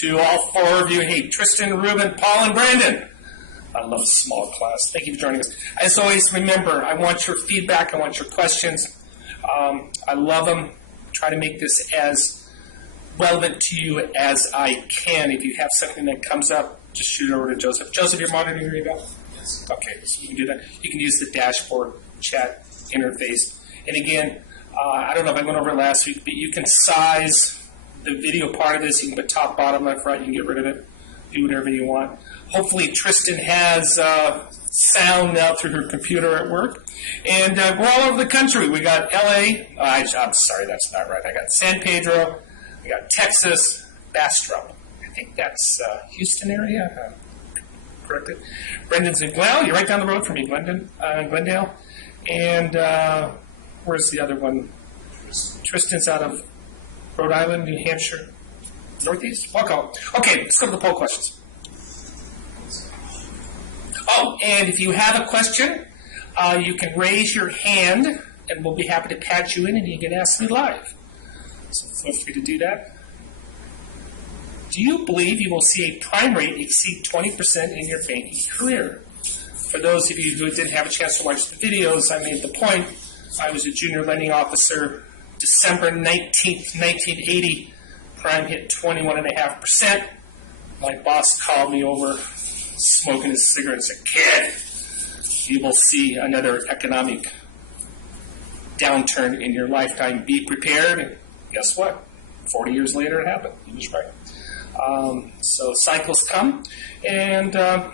To all four of you, hey, Tristan, Ruben, Paul, and Brandon. I love small class. Thank you for joining us. As always, remember, I want your feedback. I want your questions. I love them. Try to make this as relevant to you as I can. If you have something that comes up, just shoot it over to Joseph. Joseph, you're monitoring your email? Yes. Okay, so you can do that. You can use the dashboard chat interface. And again, I don't know if I went over it last week, but you can size the video part of this. You can put top, bottom, left, right. You can get rid of it. Do whatever you want. Hopefully Tristan has sound now through her computer at work. And we're all over the country. We got L.A. I'm sorry, that's not right. I got San Pedro. I got Texas. Bastrop. I think that's Houston area. Corrected. Brendan's in Glendale. You're right down the road from me, Glendale. And where's the other one? Tristan's out of Rhode Island, New Hampshire, Northeast. Welcome. Okay, let's go to the poll questions. Oh, and if you have a question, you can raise your hand, and we'll be happy to patch you in, and you can ask me live. So feel free to do that. Do you believe you will see a prime rate exceed 20% in your banking career? For those of you who didn't have a chance to watch the videos, I made the point. I was a junior lending officer. December 19th, 1980, prime hit 21.5%. My boss called me over, smoking his cigarette, and said, "Kid, you will see another economic downturn in your lifetime. Be prepared." And guess what? 40 years later, it happened. He was right. So cycles come, and I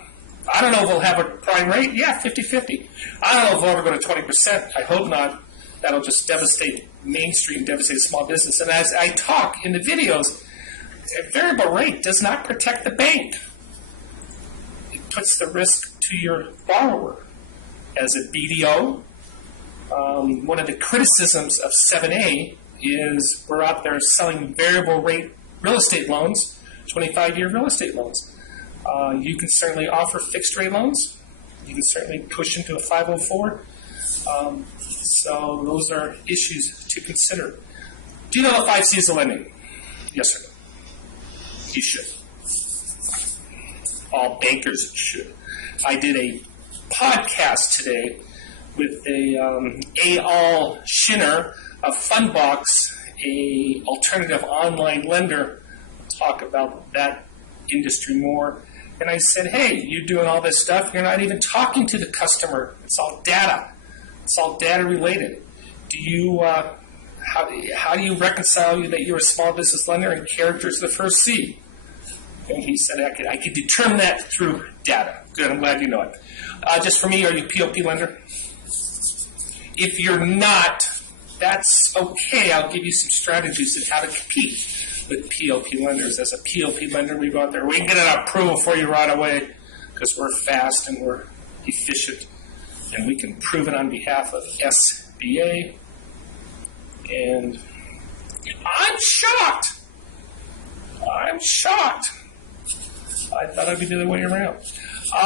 don't know if we'll have a prime rate. Yeah, 50-50. I don't know if we'll ever go to 20%. I hope not. That'll just devastate Main Street and devastate small business. And as I talk in the videos, a variable rate does not protect the bank. It puts the risk to your borrower. As a BDO, one of the criticisms of 7A is we're out there selling variable rate real estate loans, 25-year real estate loans. You can certainly offer fixed rate loans. You can certainly push into a 504. So those are issues to consider. Do you know the 5 C's of lending? Yes or no? You should. All bankers should. I did a podcast today with Al Schinner of Fundbox, a alternative online lender. We'll talk about that industry more. And I said, hey, you're doing all this stuff. You're not even talking to the customer. It's all data. It's all data related. Do you, how do you reconcile that you're a small business lender and character is the first C? And he said, I could determine that through data. Good, I'm glad you know it. Just for me, are you a POP lender? If you're not, that's okay. I'll give you some strategies on how to compete with POP lenders. As a POP lender, we go out there. We can get an approval for you right away because we're fast and we're efficient. And we can prove it on behalf of SBA. And I'm shocked. I'm shocked. I thought I'd be the other way around. So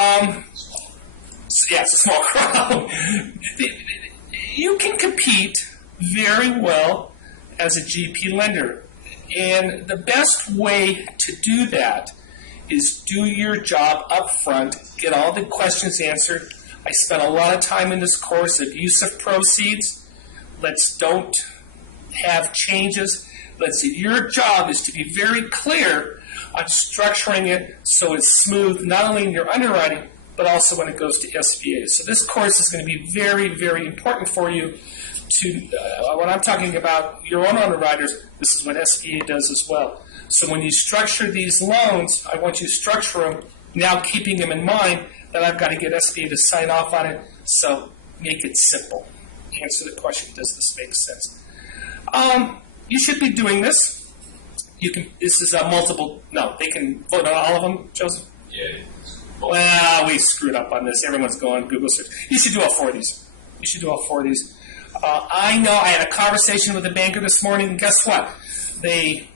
yeah, it's a small crowd. You can compete very well as a GP lender. And the best way to do that is do your job up front, get all the questions answered. I spent a lot of time in this course of use of proceeds. Don't have changes. Your job is to be very clear on structuring it so it's smooth, not only in your underwriting, but also when it goes to SBA. So this course is going to be very, very important for you to, when I'm talking about your own underwriters, this is what SBA does as well. So when you structure these loans, I want you to structure them now keeping them in mind that I've got to get SBA to sign off on it. So make it simple. Answer the question, does this make sense? You should be doing this. You can. This is a multiple. No, they can vote on all of them, Joseph? Yeah. Well, we screwed up on this. Everyone's going Google search. You should do all 4 of these. You should do all 4 of these. I know I had a conversation with a banker this morning, and guess what? They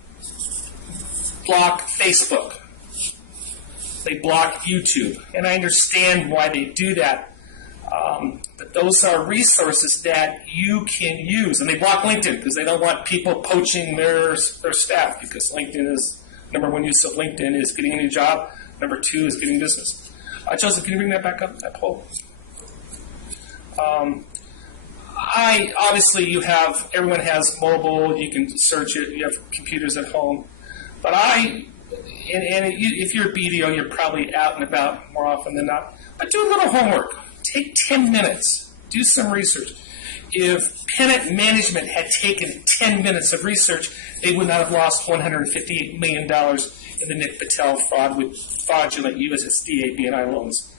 block Facebook. They block YouTube. And I understand why they do that. But those are resources that you can use. And they block LinkedIn because they don't want people poaching their staff, because LinkedIn is Number one use of LinkedIn is getting a new job. Number two is getting business. Joseph, can you bring that back up, that poll? Obviously everyone has mobile, you can search it, you have computers at home. But if you're a BDO, you're probably out and about more often than not. But do a little homework. Take 10 minutes. Do some research. If Pennant Management had taken 10 minutes of research, they would not have lost $158 million in the Nick Patel fraud with fraudulent USDA BNI loans.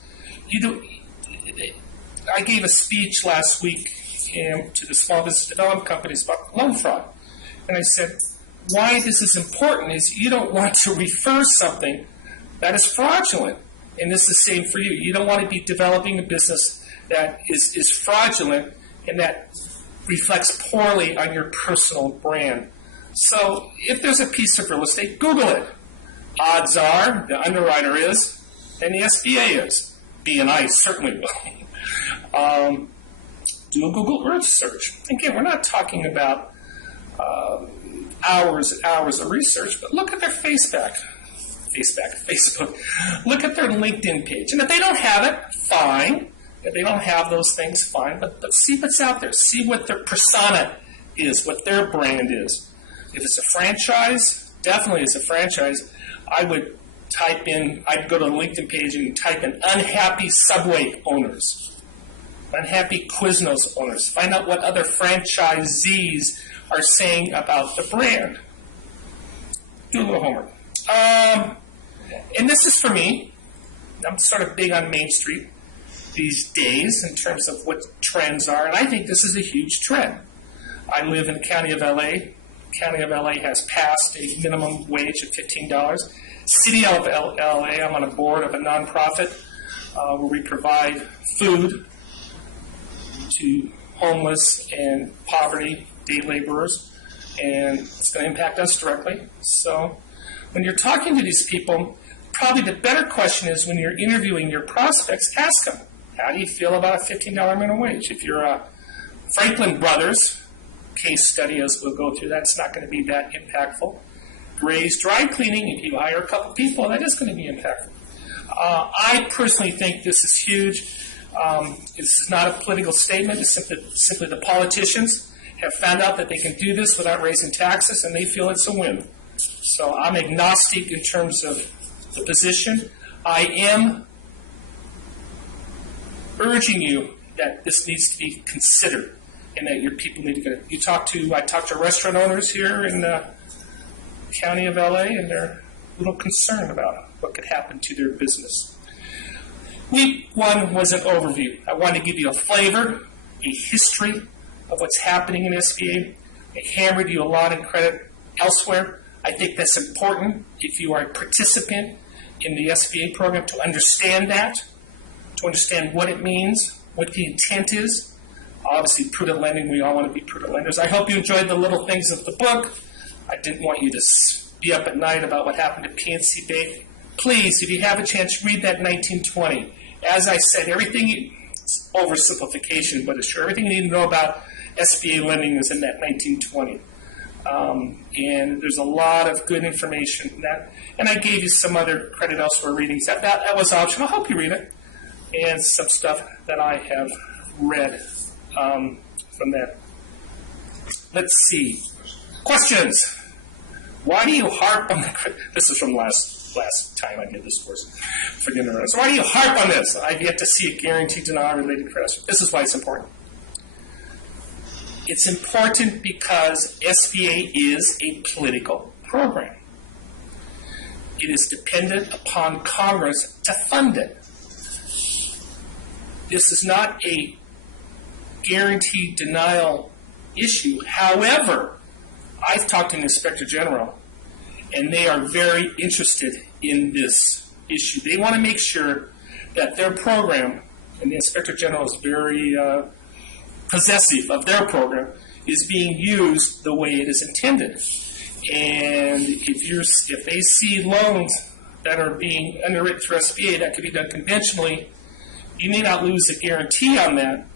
I gave a speech last week to the small business development companies about loan fraud. And I said, why this is important is you don't want to refer something that is fraudulent. And this is the same for you. You don't want to be developing a business that is fraudulent and that reflects poorly on your personal brand. So if there's a piece of real estate, Google it. Odds are the underwriter is, and the SBA is. BNI certainly will. Do a Google Earth search. Again, we're not talking about hours and hours of research, but look at their Facebook. Look at their LinkedIn page. And if they don't have it, fine. If they don't have those things, fine. But see what's out there. See what their persona is, what their brand is. If it's a franchise, definitely it's a franchise. I'd go to the LinkedIn page and type in unhappy Subway owners, unhappy Quiznos owners. Find out what other franchisees are saying about the brand. Do a little homework. And this is for me. I'm sort of big on Main Street these days in terms of what trends are, and I think this is a huge trend. I live in the County of LA. County of LA has passed a minimum wage of $15. City of LA, I'm on a board of a nonprofit where we provide food to homeless and poverty day laborers, and it's going to impact us directly. So when you're talking to these people, probably the better question is when you're interviewing your prospects, ask them, how do you feel about a $15 minimum wage? If you're a Franklin Brothers case study, as we'll go through, that's not going to be that impactful. Gray's Dry Cleaning, if you hire a couple people, that is going to be impactful. I personally think this is huge. This is not a political statement. It's simply the politicians have found out that they can do this without raising taxes, and they feel it's a win. So I'm agnostic in terms of the position. I am urging you that this needs to be considered and that your people need to get it. I talked to restaurant owners here in the County of LA, and they're a little concerned about what could happen to their business. Week one was an overview. I wanted to give you a flavor, a history of what's happening in SBA. I hammered you a lot in credit elsewhere. I think that's important if you are a participant in the SBA program to understand that, to understand what it means, what the intent is. Obviously, prudent lending, we all want to be prudent lenders. I hope you enjoyed the little things of the book. I didn't want you to be up at night about what happened to PNC Bank. Please, if you have a chance, read that 1920. As I said, it's oversimplification, but it's true. Everything you need to know about SBA lending is in that 1920. And there's a lot of good information in that. And I gave you some other credit elsewhere readings. That was optional. I hope you read it. And some stuff that I have read from that. Let's see. Questions? Why do you harp on this is from last time I did this course. Forgive me. So why do you harp on this? I've yet to see a guaranteed denial related credit. This is why it's important. It's important because SBA is a political program. It is dependent upon Congress to fund it. This is not a guaranteed denial issue. However, I've talked to the Inspector General, and they are very interested in this issue. They want to make sure that their program, and the Inspector General is very possessive of their program, is being used the way it is intended. And if they see loans that are being underwritten through SBA that could be done conventionally, you may not lose a guarantee on that,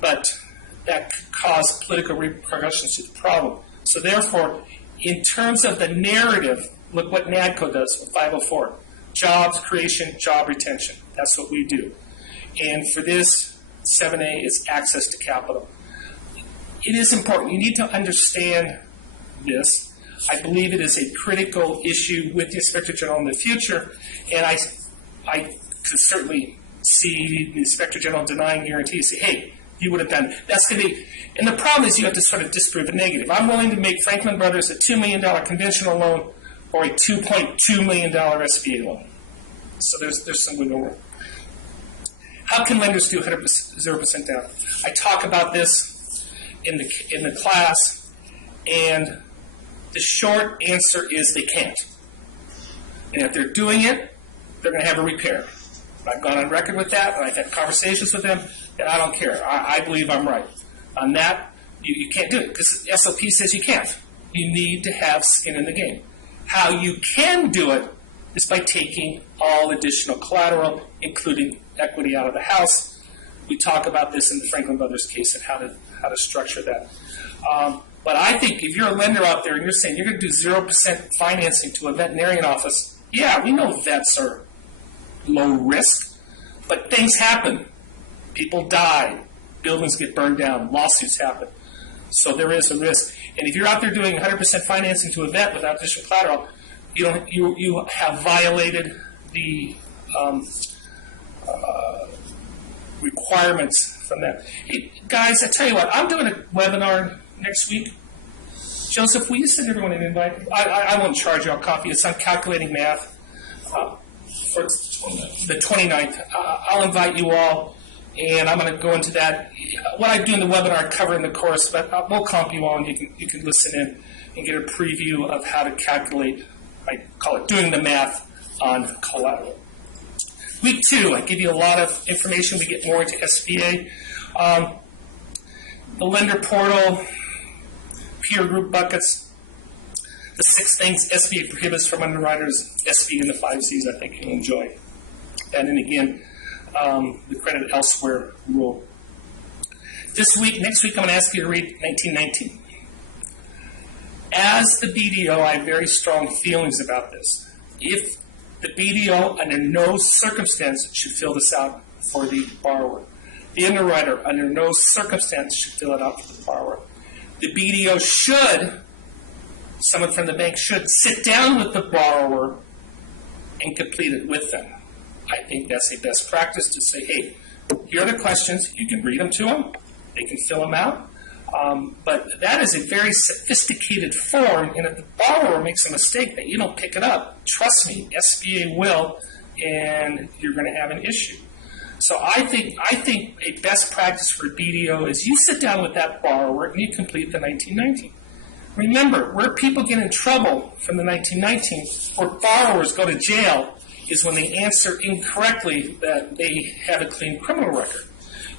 but that could cause political repercussions to the problem. So therefore, in terms of the narrative Look what NADCO does with 504. Jobs creation, job retention. That's what we do. And for this, 7A is access to capital. It is important. You need to understand this. I believe it is a critical issue with the Inspector General in the future, and I could certainly see the Inspector General denying guarantees, say, hey, you would have done it. That's going to be, and the problem is you have to sort of disprove a negative. I'm willing to make Franklin Brothers a $2 million conventional loan or a $2.2 million SBA loan. So there's some wiggle room. How can lenders do 0% down? I talk about this in the class, and the short answer is they can't. And if they're doing it, they're going to have a repair. I've gone on record with that, and I've had conversations with them, and I don't care. I believe I'm right. On that, you can't do it, because SOP says you can't. You need to have skin in the game. How you can do it is by taking all additional collateral, including equity out of the house. We talk about this in the Franklin Brothers case and how to structure that. But I think if you're a lender out there and you're saying you're going to do 0% financing to a veterinarian office, yeah, we know vets are low risk, but things happen. People die. Buildings get burned down. Lawsuits happen. So there is a risk. And if you're out there doing 100% financing to a vet without additional collateral, you have violated the requirements from that. Hey, guys, I tell you what, I'm doing a webinar next week. Joseph, will you send everyone an invite? I won't charge you all coffee. It's on calculating math for the 29th. I'll invite you all, and I'm going to go into that. What I do in the webinar, cover in the course, but we'll comp you all, and you can listen in and get a preview of how to calculate. I call it doing the math on collateral. Week 2, I give you a lot of information. We get more into SBA. The lender portal, peer group buckets, the 6 things SBA prohibits from underwriters, SBA and the 5 C's I think you'll enjoy. And then again, the credit elsewhere rule. Next week, I'm going to ask you to read 1919. As the BDO, I have very strong feelings about this. If the BDO, under no circumstance, should fill this out for the borrower. The underwriter, under no circumstance, should fill it out for the borrower. The BDO should, someone from the bank should, sit down with the borrower and complete it with them. I think that's a best practice to say, hey, here are the questions. You can read them to them. They can fill them out. But that is a very sophisticated form, and if the borrower makes a mistake that you don't pick it up, trust me, SBA will, and you're going to have an issue. So I think a best practice for BDO is you sit down with that borrower and you complete the 1919. Remember, where people get in trouble from the 1919, where borrowers go to jail, is when they answer incorrectly that they have a clean criminal record.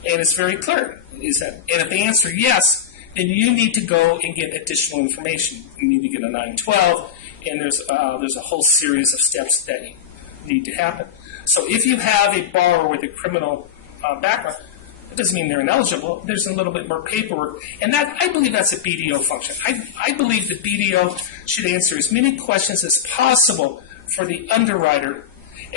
And it's very clear. And if they answer yes, then you need to go and get additional information. You need to get a 912, and there's a whole series of steps that need to happen. So if you have a borrower with a criminal background, it doesn't mean they're ineligible. There's a little bit more paperwork, and that I believe that's a BDO function. I believe the BDO should answer as many questions as possible for the underwriter,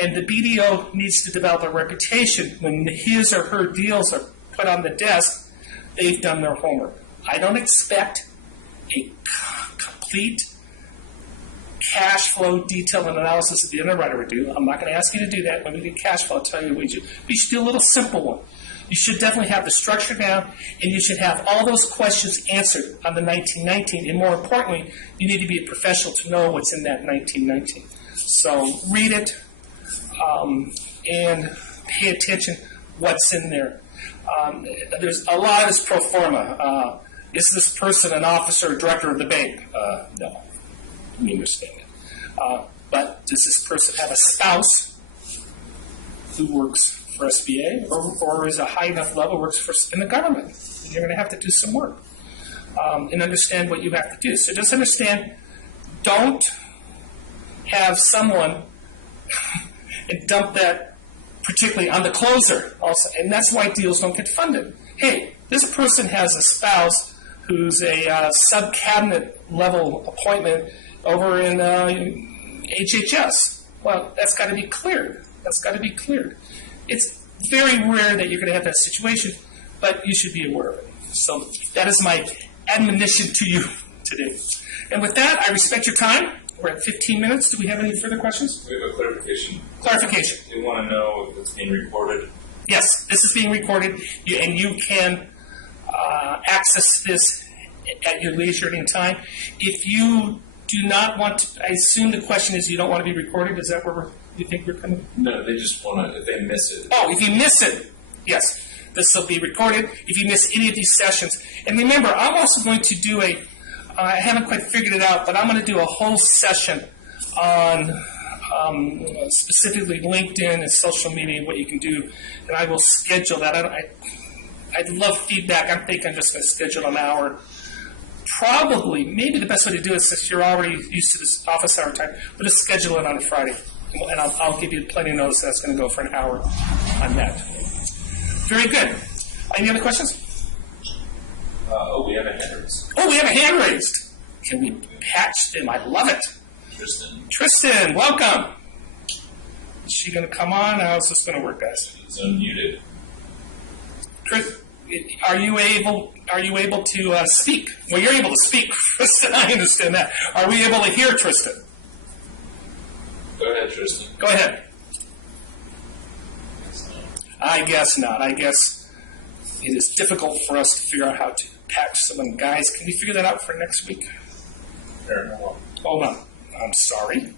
and the BDO needs to develop a reputation when his or her deals are put on the desk, they've done their homework. I don't expect a complete cash flow detailed analysis that the underwriter would do. I'm not going to ask you to do that. When we do cash flow, I'll tell you what we do. You should do a little simple one. You should definitely have the structure down, and you should have all those questions answered on the 1919. And more importantly, you need to be a professional to know what's in that 1919. So read it and pay attention what's in there. There's a lot of this pro forma. Is this person an officer or director of the bank? No. You understand it. But does this person have a spouse who works for SBA or is a high enough level works in the government? And you're going to have to do some work and understand what you have to do. So just understand, don't have someone and dump that particularly on the closer also. And that's why deals don't get funded. Hey, this person has a spouse who's a sub-cabinet level appointment over in HHS. Well, that's got to be cleared. That's got to be cleared. It's very rare that you're going to have that situation, but you should be aware of it. So that is my admonition to you today. And with that, I respect your time. We're at 15 minutes. Do we have any further questions? We have a clarification. Clarification. Do you want to know if it's being recorded? Yes, this is being recorded, and you can access this at your leisure at any time. If you do not want to, I assume the question is you don't want to be recorded. Is that where you think we're coming? No, they just want to, if they miss it. Oh, if you miss it, yes, this will be recorded. If you miss any of these sessions. And remember, I'm also going to do I haven't quite figured it out, but I'm going to do a whole session on specifically LinkedIn and social media, what you can do, and I will schedule that. I'd love feedback. I think I'm just going to schedule an hour. Probably, maybe the best way to do it, since you're already used to this office hour time, but just schedule it on a Friday, and I'll give you plenty of notice that's going to go for an hour on that. Very good. Any other questions? We have a hand raised. Oh, we have a hand raised. Can we patch them? I love it. Tristan, welcome. Is she going to come on? How's this going to work, guys? It's unmuted. Are you able to speak? Well, you're able to speak, Tristan. I understand that. Are we able to hear Tristan? Go ahead, Tristan. Go ahead. I guess not. I guess it is difficult for us to figure out how to patch someone. Guys, can we figure that out for next week? Hold on. I'm sorry.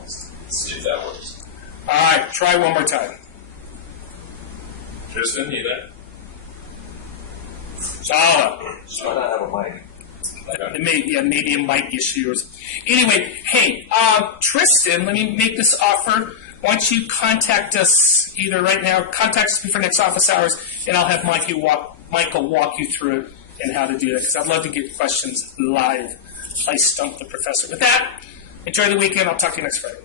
Let's see if that works. All right, try one more time. Tristan, you there? Solid. Why not have a mic? Maybe a mic issue. Anyway, hey, Tristan, let me make this offer. Why don't you contact us either right now, contact us before next office hours, and I'll have Michael walk you through it and how to do that, because I'd love to get questions live. I stumped the professor. With that, enjoy the weekend. I'll talk to you next Friday.